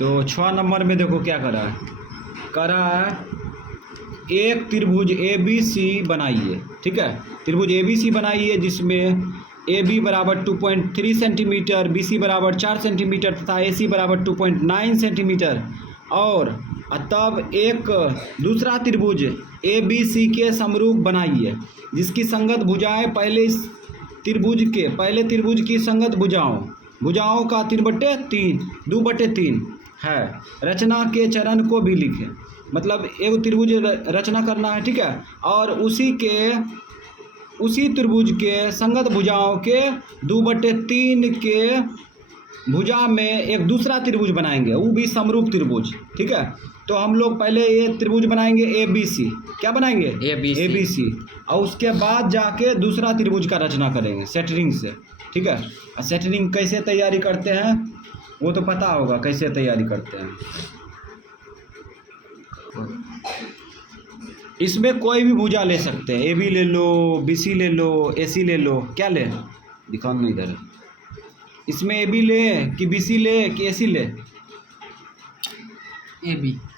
तो 6 नंबर में देखो क्या करा है, करा है एक त्रिभुज ABC बनाइए। ठीक है, त्रिभुज ABC बनाइए जिसमें AB बराबर 2.3 सेंटीमीटर, BC बराबर 4 सेंटीमीटर तथा AC बराबर 2.9 सेंटीमीटर। और तब एक दूसरा त्रिभुज ABC के समरूप बनाइए जिसकी संगत भुजाएं पहले त्रिभुज की संगत भुजाओं का 2/3 है। रचना के चरण को भी लिखें। मतलब एक त्रिभुज रचना करना है, ठीक है, और उसी त्रिभुज के संगत भुजाओं के 2/3 के भुजा में एक दूसरा त्रिभुज बनाएंगे, वो भी समरूप त्रिभुज। ठीक है, तो हम लोग पहले ये त्रिभुज बनाएंगे ABC। क्या बनाएंगे? ABC। और उसके बाद जाके दूसरा त्रिभुज का रचना करेंगे सेंटरिंग से। ठीक है, और सेंटरिंग कैसे तैयारी करते हैं वो तो पता होगा कैसे तैयारी करते हैं। इसमें कोई भी भुजा ले सकते हैं, AB ले लो, BC ले लो, AC ले लो। क्या ले दिखाओ ना इधर, इसमें AB ले कि BC ले कि AC ले?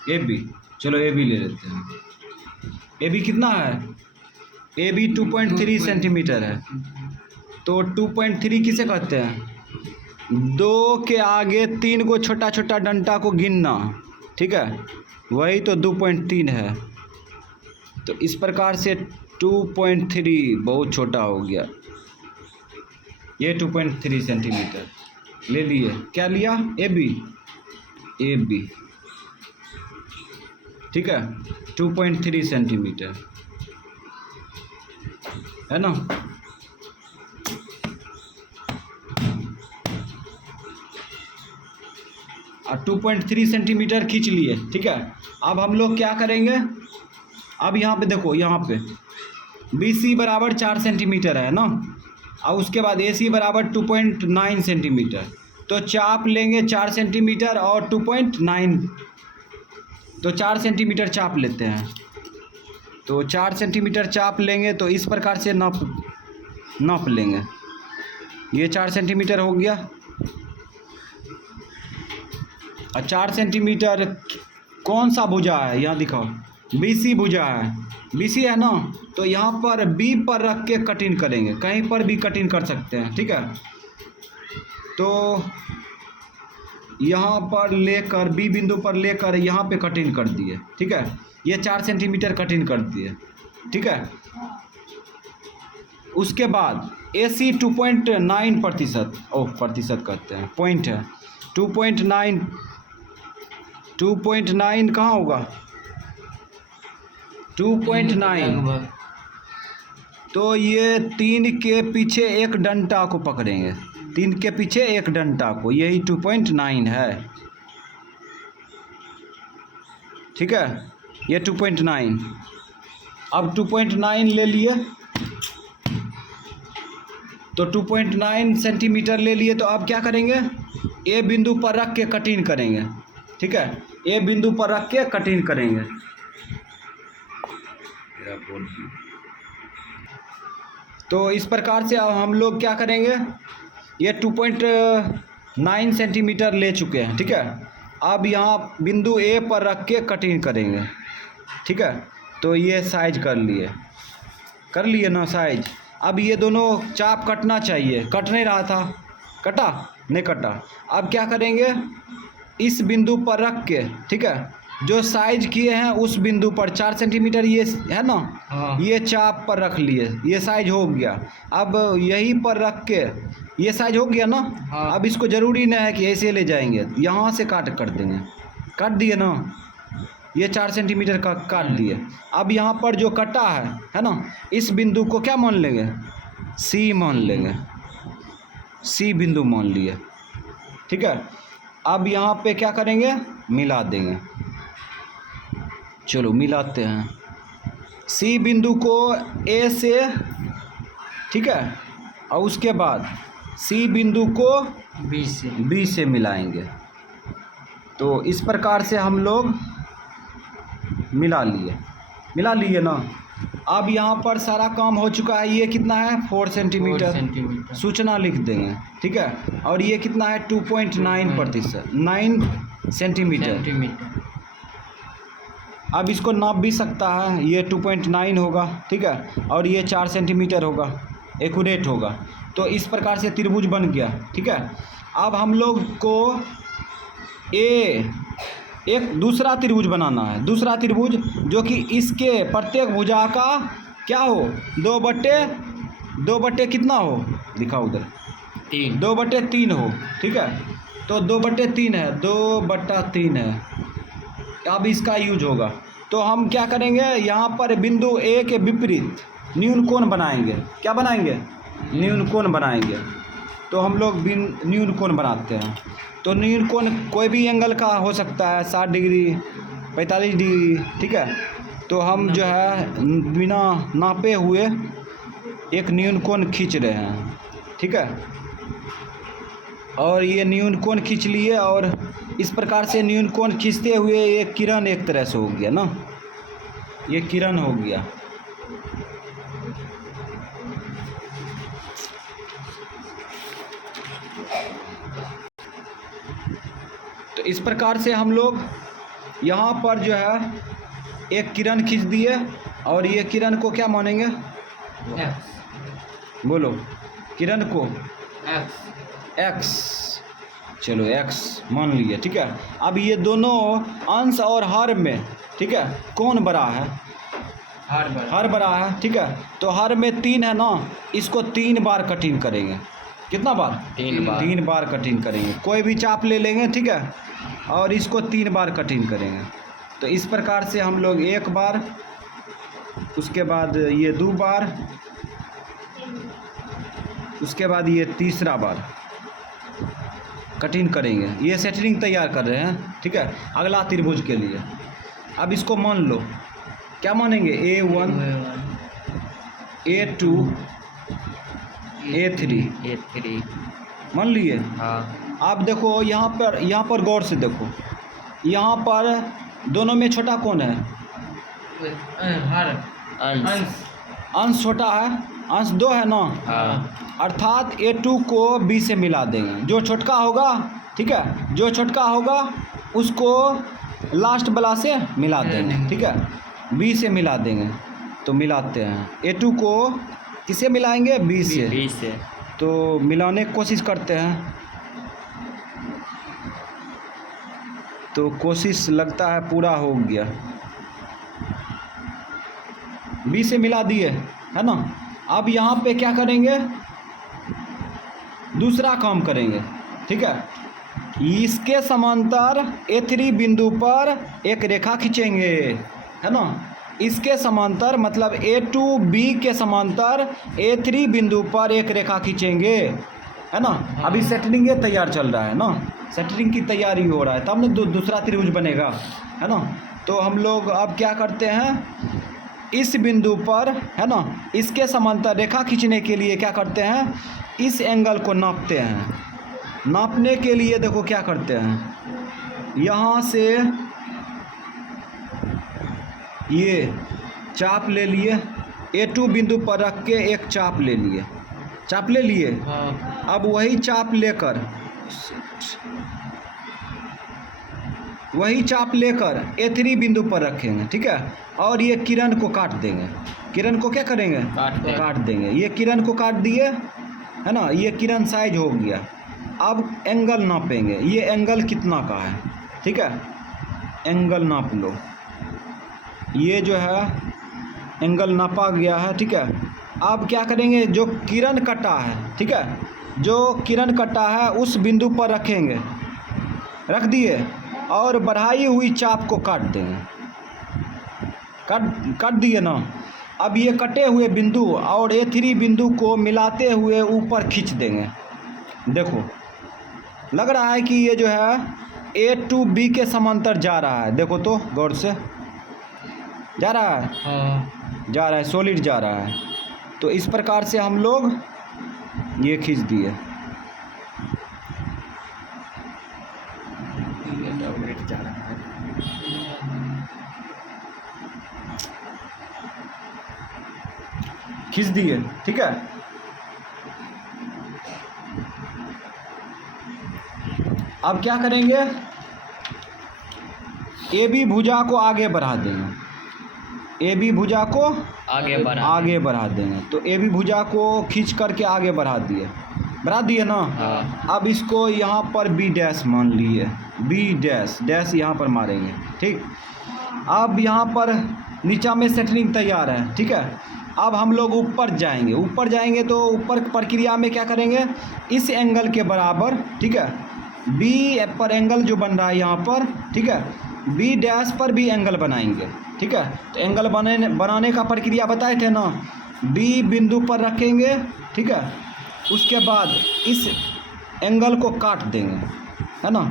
AB। चलो AB ले लेते हैं। AB कितना है? AB 2.3 सेंटीमीटर है। तो 2.3 किसे कहते हैं? 2 के आगे 3 को छोटा छोटा डंडा को गिनना। ठीक है, वही तो 2.3 है। तो इस प्रकार से 2.3 बहुत छोटा हो गया, ये 2.3 सेंटीमीटर ले लिए। क्या लिया? AB। ठीक है, 2.3 सेंटीमीटर है ना। और 2.3 सेंटीमीटर खींच लिए। ठीक है, अब हम लोग क्या करेंगे, अब यहाँ पे देखो, यहाँ पे BC बराबर 4 सेंटीमीटर है ना, और उसके बाद AC बराबर 2.9 सेंटीमीटर। तो चाप लेंगे 4 सेंटीमीटर और 2.9, तो 4 सेंटीमीटर चाप लेते हैं। तो 4 सेंटीमीटर चाप लेंगे तो इस प्रकार से नाप लेंगे। ये 4 सेंटीमीटर हो गया। और 4 सेंटीमीटर कौन सा भुजा है यहाँ दिखाओ, BC भुजा है। BC है ना, तो यहाँ पर B पर रख के कटिंग करेंगे, कहीं पर भी कटिंग कर सकते हैं। ठीक है, तो यहाँ पर लेकर B बिंदु पर लेकर यहाँ पे कटिंग कर दिए। ठीक है, ये 4 सेंटीमीटर कटिंग कर दिए। ठीक है, उसके बाद AC 2.9%, प्रतिशत कहते हैं, पॉइंट है 2.9 कहाँ होगा? 2.9। तो ये 3 के पीछे एक डंडा को पकड़ेंगे, 3 के पीछे एक डंडा को, यही 2.9 है। ठीक है, ये 2.9। अब 2.9 ले लिए, तो 2.9 सेंटीमीटर ले लिए। तो अब क्या करेंगे, A बिंदु पर रख के कटिंग करेंगे। ठीक है, A बिंदु पर रख के कटिंग करेंगे। तो इस प्रकार से अब हम लोग क्या करेंगे, ये 2.9 सेंटीमीटर ले चुके हैं। ठीक है, अब यहाँ बिंदु A पर रख के कटिंग करेंगे। ठीक है, तो ये साइज कर लिए ना साइज। अब ये दोनों चाप कटना चाहिए, कट नहीं रहा था, कटा नहीं कटा। अब क्या करेंगे, इस बिंदु पर रख के, ठीक है, जो साइज किए हैं उस बिंदु पर 4 सेंटीमीटर ये है ना, ये चाप पर रख लिए, ये साइज हो गया। अब यहीं पर रख के ये साइज हो गया ना। अब इसको ज़रूरी नहीं है कि ऐसे ले जाएंगे, यहाँ से काट कर देंगे, काट दिए ना, ये 4 सेंटीमीटर का काट दिए। अब यहाँ पर जो कटा है ना, इस बिंदु को क्या मान लेंगे, C मान लेंगे, C बिंदु मान लिए। ठीक है, अब यहाँ पे क्या करेंगे, मिला देंगे। चलो मिलाते हैं, C बिंदु को A से, ठीक है, और उसके बाद C बिंदु को B से मिलाएंगे। तो इस प्रकार से हम लोग मिला लिए ना। अब यहाँ पर सारा काम हो चुका है। ये कितना है, 4 सेंटीमीटर सूचना लिख देंगे। ठीक है, और ये कितना है, 2.9%, 9 सेंटीमीटर। अब इसको नाप भी सकता है, ये 2.9 होगा, ठीक है, और ये 4 सेंटीमीटर होगा, एक्यूरेट होगा। तो इस प्रकार से त्रिभुज बन गया, ठीक है। अब हम लोग को एक दूसरा त्रिभुज बनाना है, दूसरा त्रिभुज जो कि इसके प्रत्येक भुजा का क्या हो, 2/2 कितना हो, दिखाओ उधर, 2/3 हो, ठीक है। तो 2/3 है, 2/3 है। अब इसका यूज होगा, तो हम क्या करेंगे, यहाँ पर बिंदु ए के विपरीत न्यून कोण बनाएंगे। क्या बनाएंगे, न्यून कोण बनाएंगे। तो हम लोग न्यून कोण बनाते हैं। तो न्यून कोण कोई भी एंगल का हो सकता है, 60 डिग्री, 45 डिग्री, ठीक है। तो हम जो है बिना नापे हुए एक न्यून कोण खींच रहे हैं, ठीक है। और ये न्यून कोण खींच लिए, और इस प्रकार से न्यून कोण खींचते हुए ये किरण एक तरह से हो गया ना, ये किरण हो गया। तो इस प्रकार से हम लोग यहाँ पर जो है एक किरण खींच दिए, और ये किरण को क्या मानेंगे, बोलो, किरण को एक्स, चलो एक्स मान लिए, ठीक है। अब ये दोनों अंश और हर में, ठीक है, कौन बड़ा है, हर बड़ा है, ठीक है। तो हर में 3 है ना, इसको 3 बार कठिन करेंगे। कितना बार, 3 बार कठिन करेंगे। कोई भी चाप ले लेंगे, ठीक है, और इसको 3 बार कठिन करेंगे। तो इस प्रकार से हम लोग 1 बार, उसके बाद ये 2 बार, उसके बाद ये तीसरा बार कठिन करेंगे। ये सेटरिंग तैयार कर रहे हैं, ठीक है, अगला त्रिभुज के लिए। अब इसको मान लो, क्या मानेंगे, A1, A2, A3 मान लिए। हाँ। आप देखो यहाँ पर गौर से देखो, यहाँ पर दोनों में छोटा कौन है, अंश छोटा है, अंश 2 है ना। हाँ। अर्थात A2 को B से मिला देंगे, जो छोटका होगा, ठीक है, जो छोटका होगा उसको लास्ट वाला से मिला देंगे, ठीक है, B से मिला देंगे। तो मिलाते हैं, A2 को किसे मिलाएंगे, B से। तो मिलाने की कोशिश करते हैं, तो कोशिश लगता है पूरा हो गया, B से मिला दिए, है ना। अब यहाँ पे क्या करेंगे, दूसरा काम करेंगे, ठीक है। इसके समांतर A3 बिंदु पर एक रेखा खींचेंगे, है ना। इसके समांतर मतलब A2B के समांतर A3 बिंदु पर एक रेखा खींचेंगे, है ना। अभी सेटरिंग ये तैयार चल रहा है ना, सेटरिंग की तैयारी हो रहा है, तब ना दूसरा त्रिभुज बनेगा, है ना। तो हम लोग अब क्या करते हैं, इस बिंदु पर, है ना, इसके समांतर रेखा खींचने के लिए क्या करते हैं, इस एंगल को नापते हैं। नापने के लिए देखो क्या करते हैं, यहाँ से ये चाप ले लिए, A2 बिंदु पर रख के एक चाप ले लिए, चाप ले लिए। अब वही चाप लेकर A3 बिंदु पर रखेंगे, ठीक है, और ये किरण को काट देंगे। किरण को क्या करेंगे, काट देंगे। ये किरण को काट दिए, है ना, ये किरण साइज हो गया। अब एंगल नापेंगे, ये एंगल कितना का है, ठीक है, एंगल नाप लो। ये जो है एंगल नापा गया है, ठीक है। अब क्या करेंगे, जो किरण कटा है, ठीक है, जो किरण कटा है उस बिंदु पर रखेंगे, रख दिए, और बढ़ाई हुई चाप को काट देंगे, काट दिए ना। अब ये कटे हुए बिंदु और A3 बिंदु को मिलाते हुए ऊपर खींच देंगे। देखो लग रहा है कि ये जो है A2B के समांतर जा रहा है, देखो तो गौर से, जा रहा है, जा रहा है, सॉलिड जा रहा है। तो इस प्रकार से हम लोग ये खींच दिए, खींच दिए, ठीक है। अब क्या करेंगे, ए बी भुजा को आगे बढ़ा देंगे, ए बी भुजा को आगे बढ़ा देंगे। तो ए बी भुजा को खींच करके आगे बढ़ा दिए ना। हाँ। अब इसको यहाँ पर बी डैश मान लिए, बी डैश यहाँ पर मारेंगे, ठीक। अब यहाँ पर नीचा में सेटलिंग तैयार है, ठीक है। अब हम लोग ऊपर जाएंगे तो ऊपर प्रक्रिया में क्या करेंगे, इस एंगल के बराबर, ठीक है, बी पर एंगल जो बन रहा है यहाँ पर, ठीक है, बी डैश पर भी एंगल बनाएंगे, ठीक है। तो एंगल बनाने का प्रक्रिया बताए थे ना, बी बिंदु पर रखेंगे, ठीक है, उसके बाद इस एंगल को काट देंगे, है ना।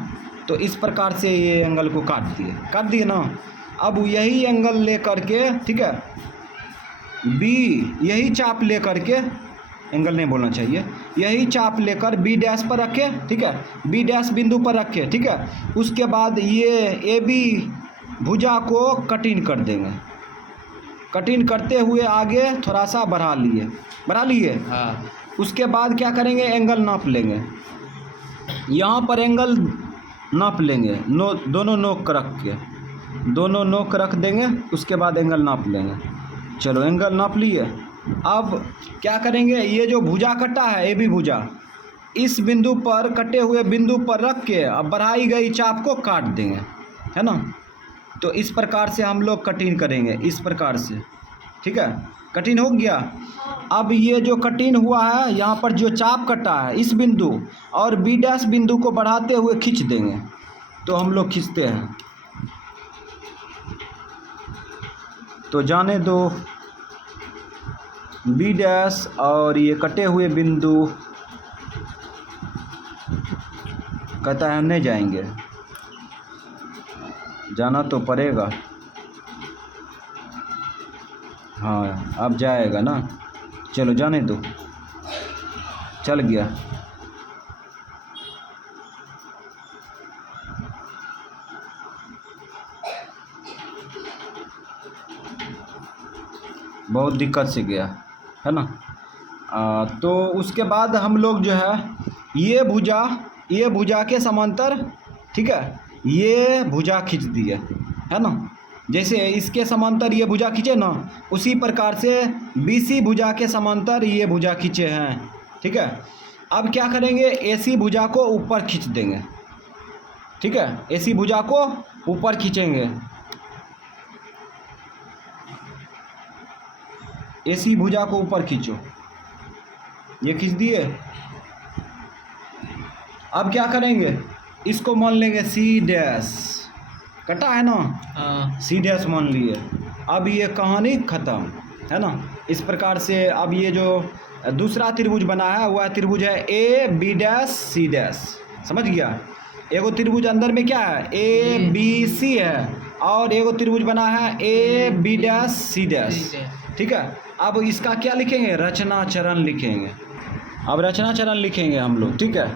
तो इस प्रकार से ये एंगल को काट दिए ना। अब यही एंगल ले करके, ठीक है, बी यही चाप ले करके, एंगल नहीं बोलना चाहिए, यही चाप लेकर बी डैश पर रखे, ठीक है, बी डैश बिंदु पर रखे, ठीक है। उसके बाद ये ए बी भुजा को कटिंग कर देंगे, कटिंग करते हुए आगे थोड़ा सा बढ़ा लिए। हाँ। उसके बाद क्या करेंगे, एंगल नाप लेंगे, यहाँ पर एंगल नाप लेंगे, दोनों नोक रख देंगे। उसके बाद एंगल नाप लेंगे। चलो एंगल नाप लिए। अब क्या करेंगे, ये जो भुजा कटा है ए बी भुजा, इस बिंदु पर, कटे हुए बिंदु पर रख के अब बढ़ाई गई चाप को काट देंगे, है ना। तो इस प्रकार से हम लोग कटिंग करेंगे, इस प्रकार से, ठीक है। कटिंग हो गया। अब ये जो कटिंग हुआ है, यहाँ पर जो चाप कटा है इस बिंदु और बी डैश बिंदु को बढ़ाते हुए खींच देंगे। तो हम लोग खींचते हैं, तो जाने दो बी डैश और ये कटे हुए बिंदु, कहता है हम नहीं जाएंगे, जाना तो पड़ेगा। हाँ अब जाएगा ना, चलो जाने दो, चल गया। बहुत दिक्कत से गया, है ना। तो उसके बाद हम लोग जो है ये भुजा के समांतर, ठीक है, ये भुजा खींच दिए, है ना। जैसे इसके समांतर ये भुजा खींचे ना, उसी प्रकार से BC भुजा के समांतर ये भुजा खींचे हैं, ठीक है। अब क्या करेंगे, AC भुजा को ऊपर खींच देंगे, ठीक है, AC भुजा को ऊपर खींचेंगे, AC भुजा को ऊपर खींचो, ये खींच दिए। अब क्या करेंगे, इसको मान लेंगे C डैश, कटा है ना, C डैश मान लिए। अब ये कहानी ख़त्म, है ना। इस प्रकार से अब ये जो दूसरा त्रिभुज बना है वह त्रिभुज है A B dash C dash, समझ गया। एगो त्रिभुज अंदर में क्या है, A B C है, और एगो त्रिभुज बना है A B dash C dash, ठीक है। अब इसका क्या लिखेंगे, रचना चरण लिखेंगे। अब रचना चरण लिखेंगे हम लोग, ठीक है।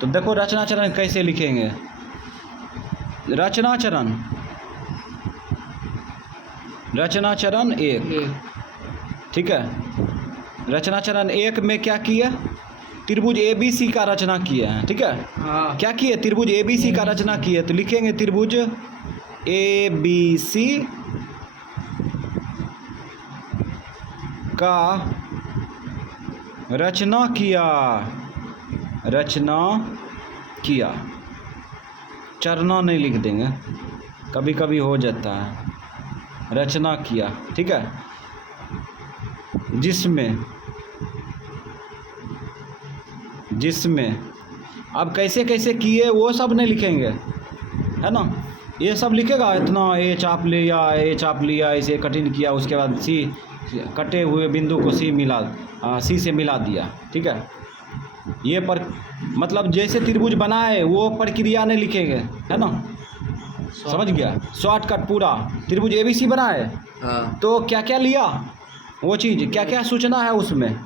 तो देखो रचना चरण कैसे लिखेंगे, रचना चरण 1, ठीक है। रचना चरण 1 में क्या किया, त्रिभुज ABC का रचना किया है, ठीक है। हाँ। क्या किए, त्रिभुज ABC का रचना किए। तो लिखेंगे त्रिभुज ABC का रचना किया, चरना नहीं लिख देंगे, कभी कभी हो जाता है, रचना किया, ठीक है। जिसमें अब कैसे कैसे किए वो सब नहीं लिखेंगे, है ना। ये सब लिखेगा, इतना ए चाप लिया, इसे कटिंग किया, उसके बाद C कटे हुए बिंदु को C से मिला दिया, ठीक है। ये पर मतलब जैसे त्रिभुज बनाए वो प्रक्रिया नहीं लिखेंगे, है ना, समझ गया। शॉर्टकट पूरा त्रिभुज ABC बनाए, हाँ। तो क्या क्या लिया, वो चीज़ क्या क्या सूचना है उसमें,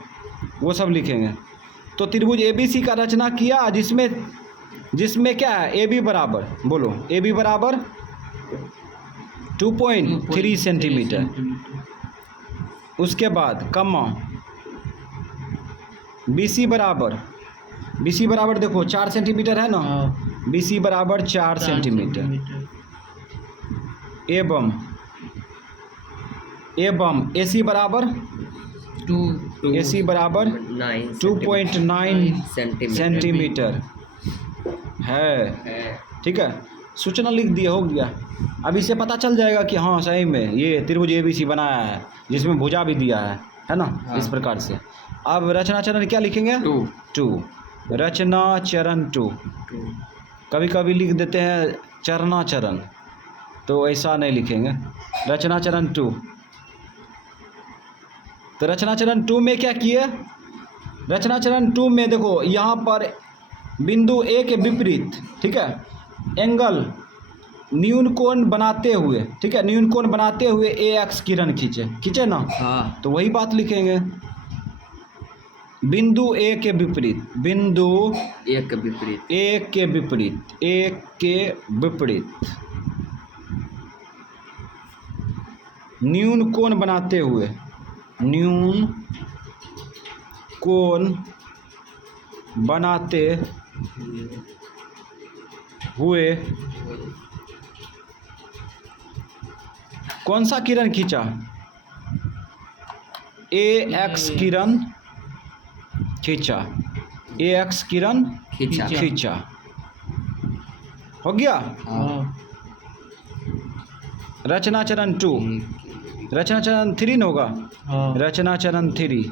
वो सब लिखेंगे। तो त्रिभुज ABC का रचना किया, जिसमें क्या है, AB बराबर, बोलो AB बराबर 2.3 सेंटीमीटर। उसके बाद कम्मा BC बराबर देखो 4 सेंटीमीटर है ना, BC बराबर 4 सेंटीमीटर, एवं AC बराबर 2.9 सेंटीमीटर है। ठीक है, सूचना लिख दिया, हो गया। अब इससे पता चल जाएगा कि हाँ सही में ये त्रिभुज ABC बनाया है, जिसमें भुजा भी दिया है ना। हाँ। इस प्रकार से अब रचना चरण क्या लिखेंगे? 2 रचना चरण 2। कभी कभी लिख देते हैं चरना चरण, तो ऐसा नहीं लिखेंगे। रचना चरण 2। तो रचना चरण 2 में क्या किए? रचना चरण 2 में देखो यहाँ पर बिंदु A के विपरीत, ठीक है, एंगल न्यून कोण बनाते हुए, ठीक है, न्यून कोण बनाते हुए AX किरण खींचे ना। हाँ। तो वही बात लिखेंगे, बिंदु A के विपरीत, बिंदु A के विपरीत न्यून कोण बनाते हुए, न्यून कोण बनाते हुए कौन सा किरण खींचा? AX किरण खींचा, AX किरण खींचा। हो गया। रचना चरण 2। रचना चरण 3 न होगा। रचना चरण 3,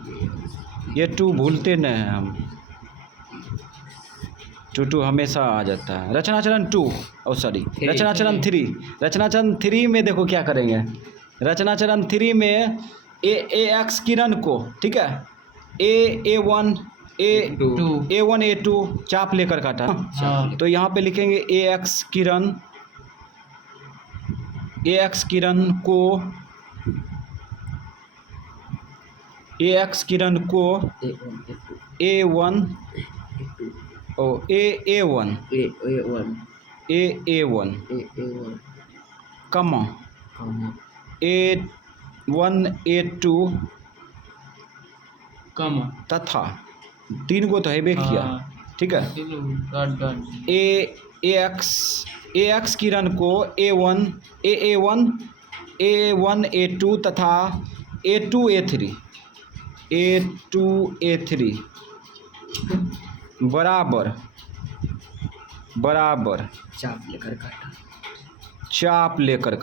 ये 2 भूलते नहीं हैं हम, 2 हमेशा आ जाता है। रचना चरण 2 रचना चरण 3। रचना चरण 3 में देखो क्या करेंगे। रचना चरण 3 में AX किरण को, ठीक है, A1 A2 चाप लेकर काटा। तो यहाँ पे लिखेंगे AX किरण को A1 कमा A1 A2 तथा 3 को तो है किया, ठीक है। AX किरण को A1 A2 तथा A2 A3 बराबर चाप लेकर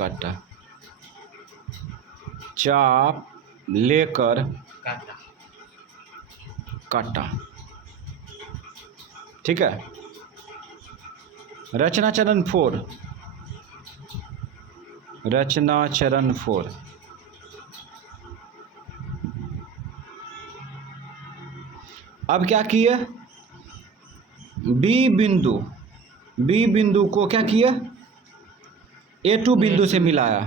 काटा, ठीक है। रचना चरण 4। रचना चरण 4 अब क्या किए? B बिंदु को क्या किए? A2 बिंदु से मिलाया,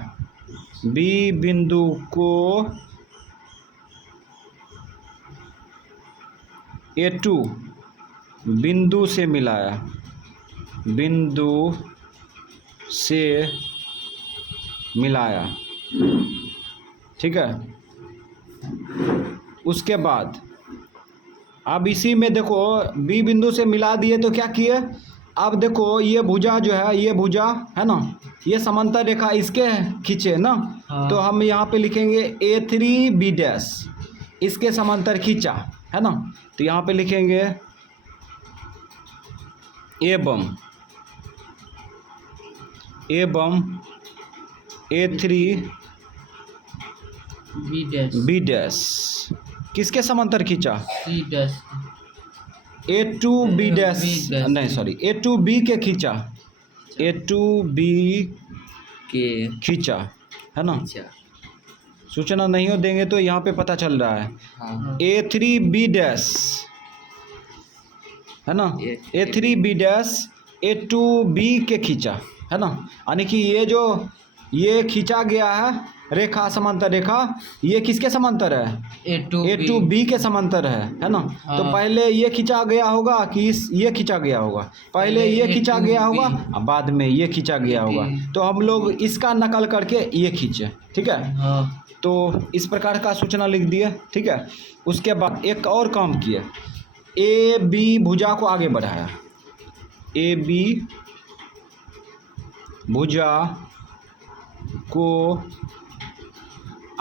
B बिंदु को A2 बिंदु से मिलाया, ठीक है। उसके बाद अब इसी में देखो B बिंदु से मिला दिए तो क्या किए? अब देखो ये भुजा जो है, ये भुजा है ना, ये समांतर रेखा इसके खींचे ना। हाँ। तो हम यहाँ पे लिखेंगे A3B' इसके समांतर खींचा, है ना। तो यहाँ पे लिखेंगे एवं A3B' किसके समांतर खींचा? A2B' नहीं सॉरी A2B के खींचा, A2B के खींचा, है ना। सूचना नहीं हो देंगे तो यहाँ पे पता चल रहा है। हाँ। A3B' है ना, A3B' A2B के खींचा, है ना। यानी कि ये खींचा गया है रेखा, समांतर रेखा, ये किसके समांतर है? A2B के समांतर है ना। हाँ। तो पहले ये खींचा गया होगा कि ये खींचा गया होगा? पहले ये खींचा गया होगा, बाद में ये खींचा गया होगा। तो हम लोग इसका नकल करके ये खींचे, ठीक है। हाँ। तो इस प्रकार का सूचना लिख दिए, ठीक है। उसके बाद एक और काम किए, AB भुजा को आगे बढ़ाया, AB भुजा को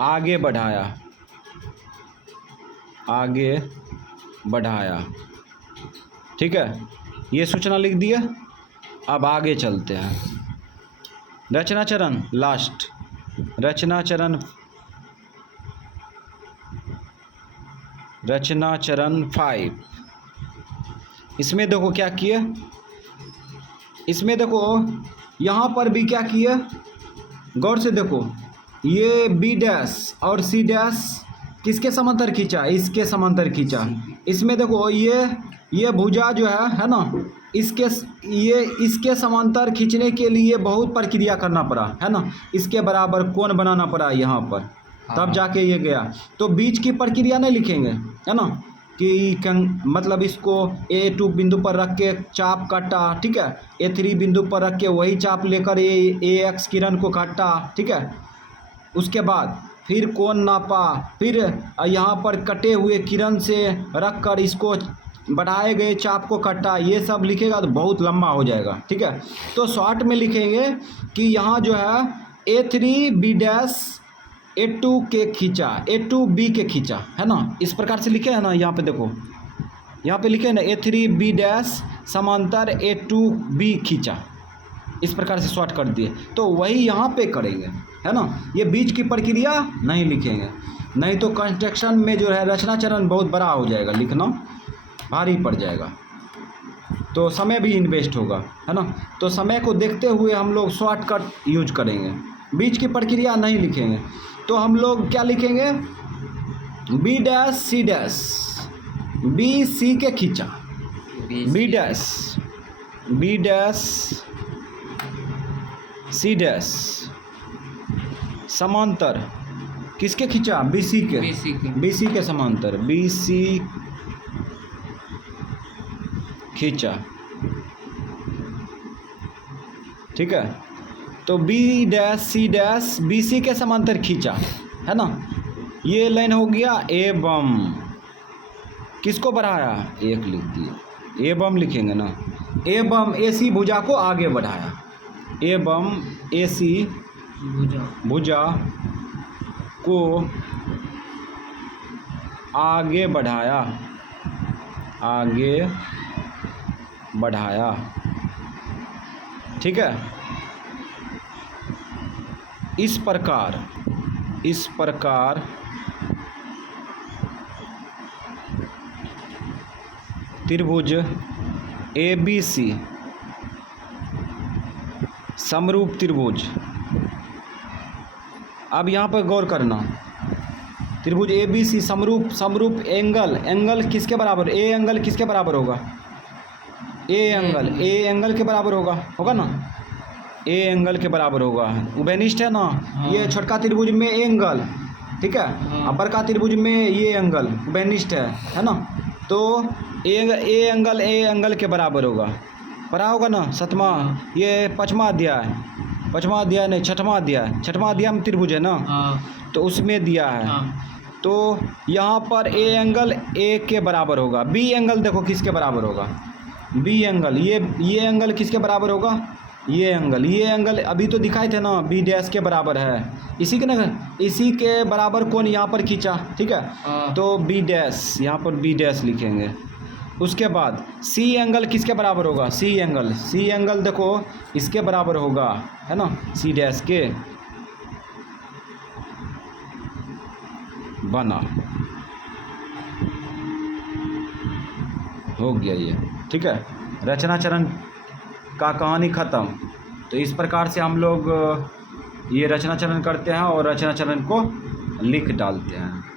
आगे बढ़ाया, आगे बढ़ाया। ठीक है, ये सूचना लिख दिया। अब आगे चलते हैं। रचना चरण लास्ट, रचना चरण 5। इसमें देखो क्या किए, इसमें देखो यहाँ पर भी क्या किए, गौर से देखो, ये बी डैश और सी डैश किसके समांतर खींचा, इसके समांतर खींचा। इसमें देखो ये भुजा जो है ना, इसके समांतर खींचने के लिए बहुत प्रक्रिया करना पड़ा, है ना। इसके बराबर कोण बनाना पड़ा यहाँ पर, तब जाके ये गया। तो बीच की प्रक्रिया नहीं लिखेंगे, है ना, कि मतलब इसको A2 बिंदु पर रख के चाप काटा, ठीक है, A3 बिंदु पर रख के वही चाप लेकर AX किरण को काटा, ठीक है। उसके बाद फिर कोण नापा, फिर यहाँ पर कटे हुए किरण से रख कर इसको बढ़ाए गए चाप को काटा। ये सब लिखेगा तो बहुत लंबा हो जाएगा, ठीक है। तो शॉर्ट में लिखेंगे कि यहाँ जो है A3 B डैश A2 के खींचा, A2 B के खींचा, है ना। इस प्रकार से लिखे है ना, यहाँ पे देखो, यहाँ पे लिखे है ना A3 B डैश समांतर A2 B खींचा। इस प्रकार से शॉर्ट कर दिए, तो वही यहाँ पे करेंगे, है ना। ये बीच की प्रक्रिया नहीं लिखेंगे, नहीं तो कंस्ट्रक्शन में जो है रचना चरण बहुत बड़ा हो जाएगा, लिखना भारी पड़ जाएगा, तो समय भी इन्वेस्ट होगा, है ना। तो समय को देखते हुए हम लोग शॉर्टकट यूज करेंगे, बीच की प्रक्रिया नहीं लिखेंगे। तो हम लोग क्या लिखेंगे, B dash C dash, B C के खींचा, बी डैश सी डैश समांतर किसके खींचा, BC के, BC के समांतर, BC खींचा, ठीक है। तो B dash C dash BC के समांतर खींचा, है ना। ये लाइन हो गया। एवं किसको बढ़ाया, एक लिख दिए, एवं लिखेंगे ना, एवं AC भुजा को आगे बढ़ाया, एवं AC भुजा को आगे बढ़ाया, आगे बढ़ाया, ठीक है। इस प्रकार त्रिभुज ABC समरूप त्रिभुज। अब यहाँ पर गौर करना, त्रिभुज ABC समरूप एंगल किसके बराबर, A एंगल किसके बराबर होगा, A एंगल के बराबर होगा ना, A एंगल के बराबर होगा, उभयनिष्ठ है ना। ये छोटका त्रिभुज में एंगल, ठीक है, और बड़का त्रिभुज में ये एंगल उभयनिष्ठ है ना। तो A एंगल के बराबर होगा, पढ़ा होगा ना सातवां, ये पाँचवा अध्याय नहीं, छठवां अध्याय में त्रिभुज है ना, तो उसमें दिया है। तो यहाँ पर A एंगल A के बराबर होगा, B एंगल देखो किसके बराबर होगा, B एंगल, ये एंगल किसके बराबर होगा, ये एंगल अभी तो दिखाए थे ना, B डैश के बराबर है, इसी के बराबर कौन यहाँ पर खींचा, ठीक है। तो B डैश, यहाँ पर B डैश लिखेंगे। उसके बाद C एंगल किसके बराबर होगा, C एंगल देखो इसके बराबर होगा, है ना, C डैश के, बना, हो गया ये, ठीक है। रचना चरण का कहानी ख़त्म। तो इस प्रकार से हम लोग ये रचना चरण करते हैं और रचना चरण को लिख डालते हैं।